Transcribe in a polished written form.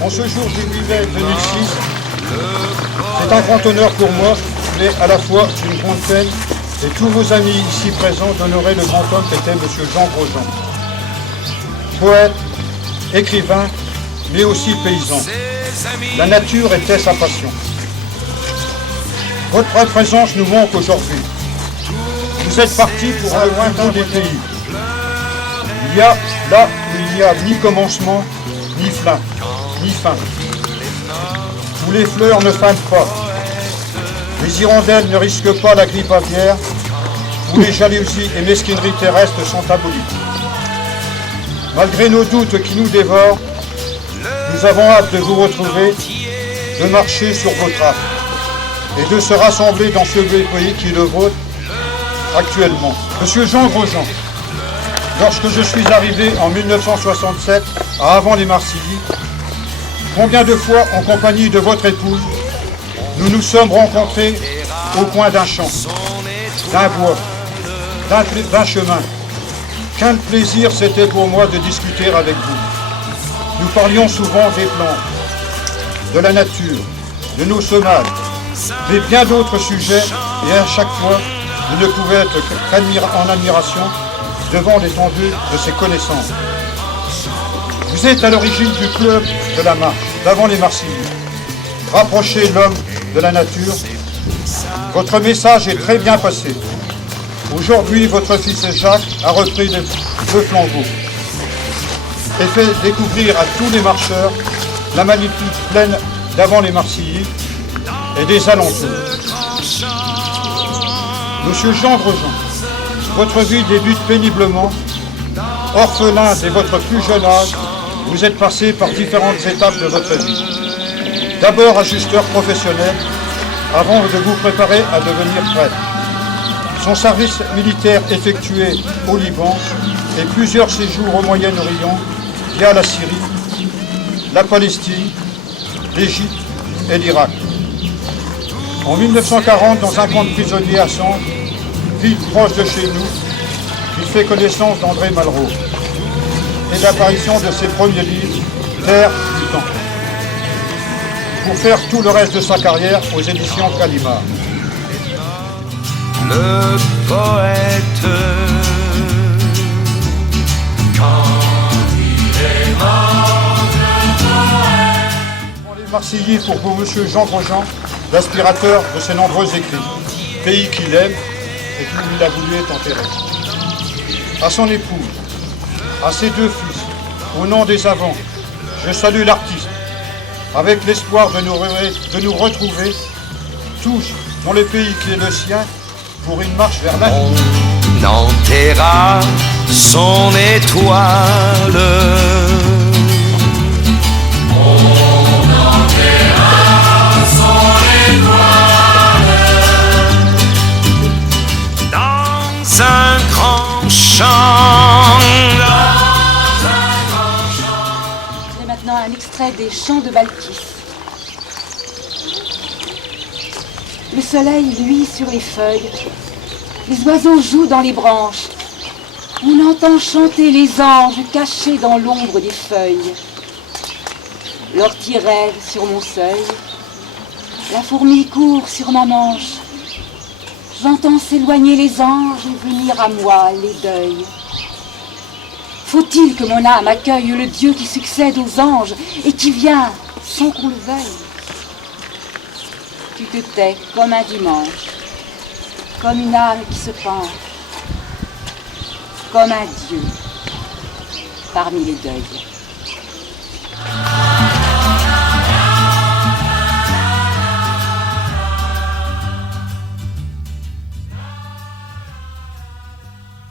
En ce jour du 8 mai 2006, c'est un grand honneur pour moi, mais à la fois une grande peine, et tous vos amis ici présents d'honorer le grand homme qu'était M. Jean Grosjean. Poète, écrivain, mais aussi paysan. La nature était sa passion. Votre présence nous manque aujourd'hui. Vous êtes partis pour un lointain des pays. Il y a là où il n'y a ni commencement, ni fin. Où les fleurs ne fanent pas. Les hirondelles ne risquent pas la grippe aviaire, où les jalousies et mesquineries terrestres sont abolies. Malgré nos doutes qui nous dévorent, nous avons hâte de vous retrouver, de marcher sur vos traces et de se rassembler dans ce pays qui est le vôtre actuellement. Monsieur Jean Grosjean, lorsque je suis arrivé en 1967 à Avant-les-Marcilly, combien de fois en compagnie de votre épouse, nous nous sommes rencontrés au coin d'un champ, d'un bois, d'un chemin. Quel plaisir c'était pour moi de discuter avec vous. Nous parlions souvent des plantes, de la nature, de nos semages, mais bien d'autres sujets, et à chaque fois, vous ne pouvez être qu'en admiration devant l'étendue de ces connaissances. Vous êtes à l'origine du club de la marche, d'Avant-les-Marcilly. Rapprochez l'homme de la nature. Votre message est très bien passé. Aujourd'hui, votre fils Jacques a repris le flambeau et fait découvrir à tous les marcheurs la magnifique plaine d'Avant-les-Marcilly et des alentours. Monsieur Jean Grosjean, votre vie débute péniblement. Orphelin dès votre plus jeune âge, vous êtes passé par différentes étapes de votre vie. D'abord ajusteur professionnel, avant de vous préparer à devenir prêtre. Son service militaire effectué au Liban et plusieurs séjours au Moyen-Orient via la Syrie, la Palestine, l'Égypte et l'Irak. En 1940, dans un camp de prisonniers à Sens, ville proche de chez nous, il fait connaissance d'André Malraux et l'apparition de ses premiers livres, Terre du temps, pour faire tout le reste de sa carrière aux éditions Gallimard. Le poète, quand il est mort, le poète. Les Marcilly pour vous, monsieur Jean Grosjean, l'aspirateur de ses nombreux écrits, pays qu'il aime et où il a voulu être enterré. À son épouse, à ses deux fils, au nom des avants, je salue l'artiste, avec l'espoir de nous retrouver, tous dans le pays qui est le sien, pour une marche vers la vie. On enterra son étoile. On enterra son étoile dans un grand champ. C'est maintenant un extrait des Chants de Balkis. Le soleil luit sur les feuilles, les oiseaux jouent dans les branches. On entend chanter les anges cachés dans l'ombre des feuilles. L'ortie rêve sur mon seuil, la fourmi court sur ma manche. J'entends s'éloigner les anges et venir à moi les deuils. Faut-il que mon âme accueille le Dieu qui succède aux anges et qui vient sans qu'on le veuille? Tu te tais comme un dimanche, comme une âme qui se penche, comme un Dieu parmi les deuils.